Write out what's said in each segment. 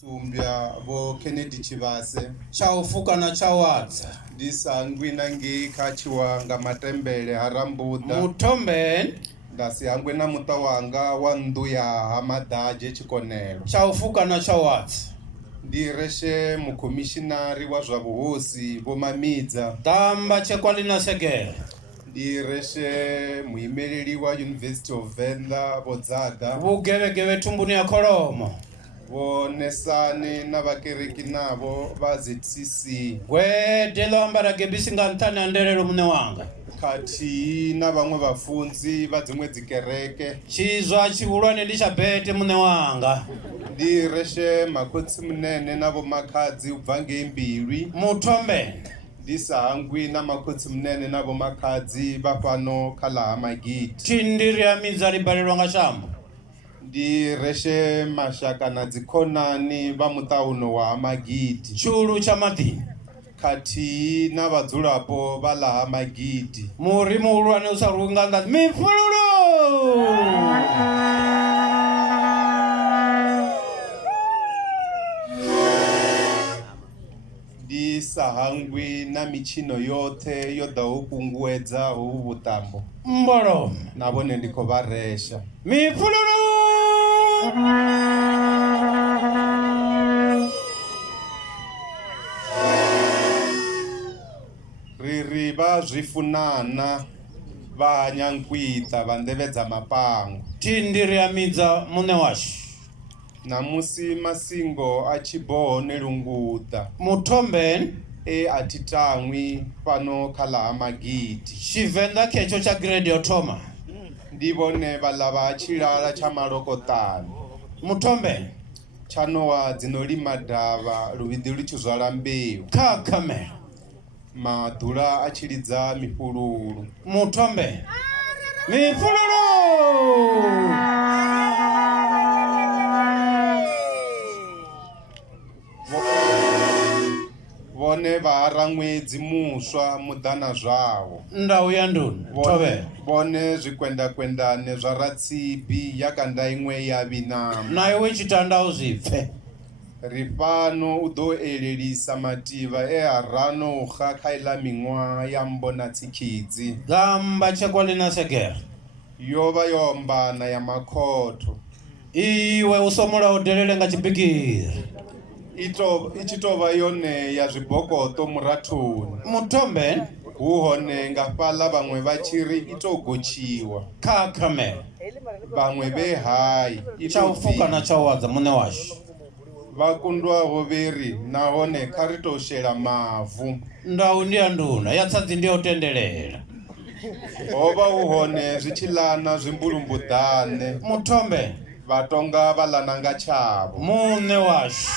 Sumbya bo Kennedy Chivase chaufuka na chawadza disangwi nangi kachiwanga matembele harambuda mutombe ndasiyangwe na muta wanga wa ndu ya hamadaje chikonelo chaufuka na chawadza ndireshe mukomishinari wa zwa vuhosi vo mamidza tamba chekwalina segere ndireshe muimeleli wa University of Venda vodzaga vugevegeve tumbuni ya kholomo vonesani na vakereki navo va ZCC gwedelo ambara gebisi nga ntani anderelo mune wanga kati na vamwe vafunzi va dzimwe dzikereke chizwa chivulwane ndi cha bete mune wanga ndireshe makhotsi munene navo makhadzi ubva ngembilwi mutombe ndisahangwi na makhotsi munene navo makhadzi va pano khala Magidi tindiri ya midza libalelwa nga shambo ndireshe mashaka na dzikhonani va mutauno wa Magidi chulu cha madini kati na vadzulapo va laha Magidi muri muulwane usarunganga mifululu ndisahangwi na michino yothe yoda ukunguwedza uvu vutambo mbolo navone ndiko varesha mifululu riri va zwifunana va hanya nkwita va ndevedza mapango tindiri ya midza mune washi namusi masingo a chiboho ne lunguta mutombe atitangwi pano khala Magidi chivenda kecho cha grade yotoma ndivone valava achilala cha malokotani mutombe chanowa dzinolima dava luvidi luchizwala mbewu kakamela madhula achilidza mifululu mutombe mifululu vone vahara mwedzi muswa mudana zvavo ndau ya nduni tove vone zvikwendakwendane zva ratsibi yakanda imwe yavinama naye wechitandau zvipfe ripano udo elelisa mativa eharano uha kaila ming'wa ya mbona tsikidzi gamba chekwalina segera yova yombana ya makhoto iwe usomola udelele nga chibigiri ichitova yone ya zvibokoto murathuni mutombe uhone ngafala vamwe vachiri itogochiwa kakamela vamwe vehayi chaufuka na chawadza mune washi vakundwavo veri nahone karitoshela mavu ndau ndi ya nduna yatsadzi ndi yotendelela hova uhone zvichilana zvimbulumbudane mutombe vatonga valananga chavo mune washi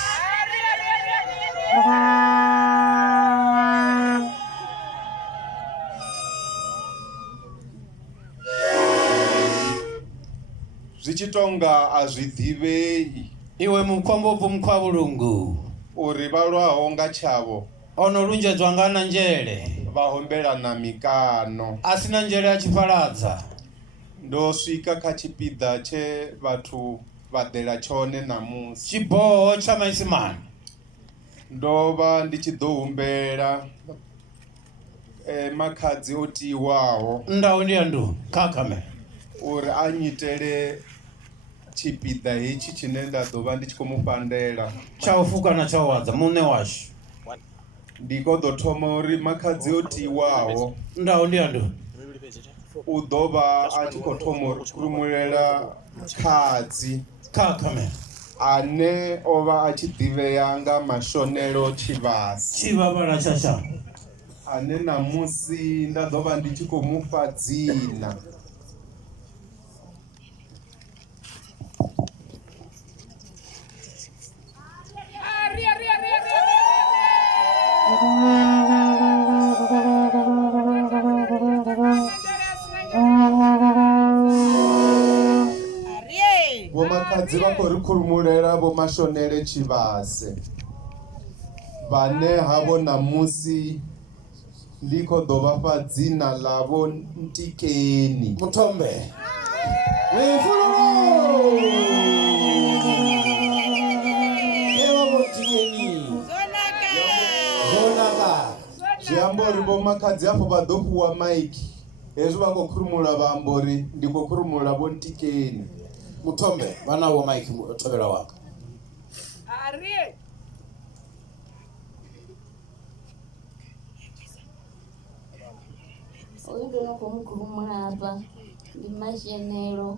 zvichitonga azvidhivei iwe mukwambobvu mukwa vulungu uri valwaho nga chavo ono lunjedzwa nga na njele vahombelana mikano asina njele ya chipaladza ndosvika kachipidha che vathu vadela chone namusi chiboho cha maisimani ndova ndichidohumbela makhadzi otiwaho ndau ndi ya nduni kakamela uri anyitele chipidha ichi chine ndadova ndichikomufandela chaufuka na chawadza mune washi ndikodothoma uri makhadzi otiwaho ndau ndi ya nduni udova achikothoma kurumulela khadzi kakamela ane ova achidhiveya nga mashonelo Chivasi chivavala cha shango ane namusi ndadova ndichikomupa dzina vomakadzi vakori kurumulela vomashonele Chivase vane havo namusi ndiko dovapa dzina lavo Ntikeni mutombe mifululu ambori vho makhadzi afho vha ḓo fhiwa maiki hezwi vha khou khurumula vha ambori ndi khou khurumula vho Ntikeni. Muthombe vha nawo maiki Thobela wanga. Oyu ndo no khou mukhurumula hafha ndi Mashenelo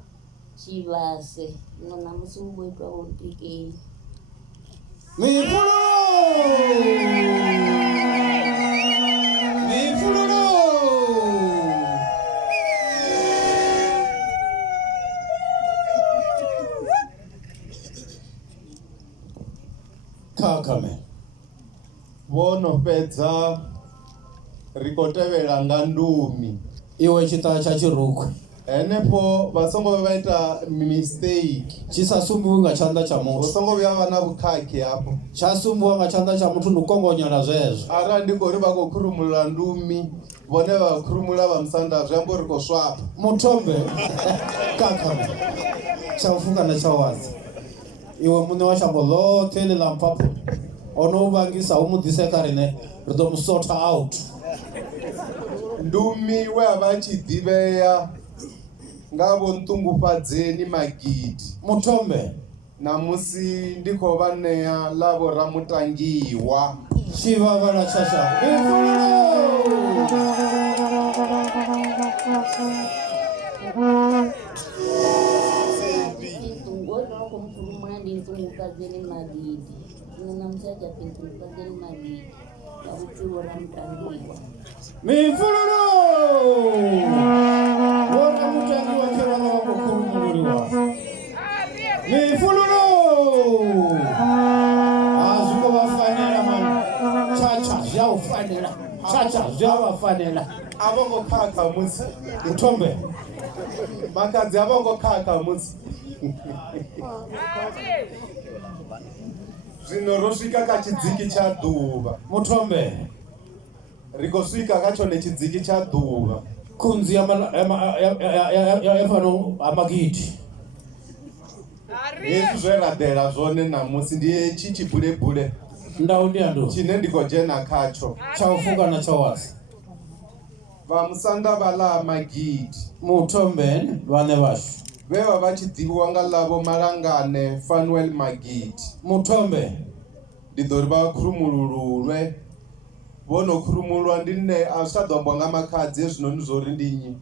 Tshivhase no namusi hu vho itwa vho Ntikeni. Mifululo Kakame Vho no fhedza ri khou tevhela nga ndumi. iwe tshiṱa tsha Tshirukwe Henefho vha songo vha ita mistake. tshi sa sumbiwi nga tshanḓa tsha Hu muthu. songo vhuya vha na vhukhakhi hafho. Tsha sumbiwa nga tshanḓa tsha muthu ndi u kongonyela zwezwo. Arali ndi khou ri vha khou khurumula ndumi vhone vha khurumula vha musanda zwi amba uri khou swapa. Muthombe Kakame tsha u fuka na tsha wadza. Iwe muṋe wa shango ḽoṱhe ḽi ḽa Mphaphuli ono u vhangisa u mu ḓise kha riṋe ri ḓo mu sorta out. Ndumi we a vha tshi ḓivhea nga vho Nṱungufhadzeni Magidi. Muthombe Namusi ndi khou vha ṋea ḽa vho Ramutangiwa. tshivhavhala tsha shango. Oyu ndo no khou mukhurumula ndi Nṱungufhadzeni Magidi no namusi a tshi pfi Nṱungufhadzeni Magidi nga vhutshilo Ramutangiwa. Mifululo wona mutangiwa khelana wa khou khurumuliwa. Mifululo azwi vha fanela man chacha zwa u fanela chacha zwa vha fanela. A vho ngo khakha musi. Muthombe Makhadzi a vho ngo khakha musi. Zwino ro swika kha tshidziki tsha ḓuvha. Muthombe Ri khou swika kha tshone tshidziki tsha ḓuvha. khunzi ya fano ha Magidi. Hezwi zwe ra ḓela zwone namusi ndi hetshi tshibulebule Ndau ndi andu tshine ndi khou dzhena khatsho. tsha u fuka na tsha wadza. Vha musanda vha ḽa Magidi Muthombe vhane vhashu. vhe vha vha tshi ḓivhiwa nga ḽavho Malangane Fanuel Magidi. Muthombe Ndi ḓo ri vha khurumululwe vho no khurumulwa ndi nne a zwi tsha ḓo ambiwa nga makhadzi hezwinoni zwo ri ndi nnyi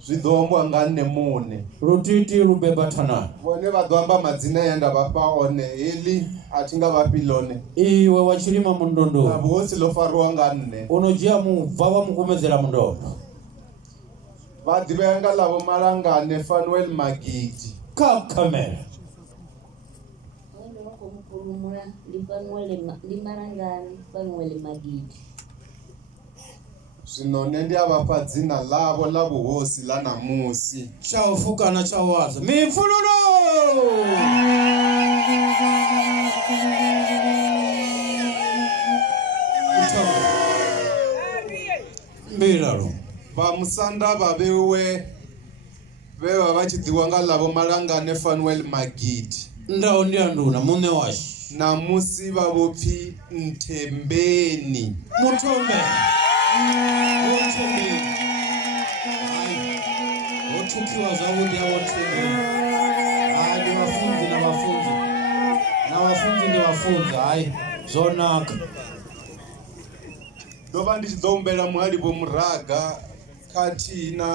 zwi ḓo ambiwa nga nne muṋe. lutiti lubeba thanani. Vhone vha ḓo amba madzina e nda vha fha one heḽi a thi nga vha fhi ḽone. Iwe wa Tshilima Na Mundondo vhuhosi ḽo fariwa nga nne. uno dzhia mubva wa mukumedzela Mundondo. Vha ḓivhea nga ḽavho Malangane Fanuel Magidi. Kakame Oyu ndo no khou mukhurumula ndi Malangane Fanuel Magidi. Zwino nṋe ndi a vhafha dzina ḽavho ḽa vhuhosi ḽa namusi. tsha u fuka na tsha u wadza. Mifululo Mbiralo Vha musanda vha vhewe vhe vha vha tshi ḓiwa nga ḽavho Malangane Fanuel Magidi. ndau ndi anduna muṋe washu. Namusi vha vho pfi Nthembeni. Muthombe Muthombe wo thukiwa zwavhuḓi a wo Nthembeni. Ndi vhafunzi na vhafunzi na vhafunzi ndi vhafunzi. Hayi zwo naka. Ndo vha ndi tshi ḓo humbela muhali Vho Muraga khathihi na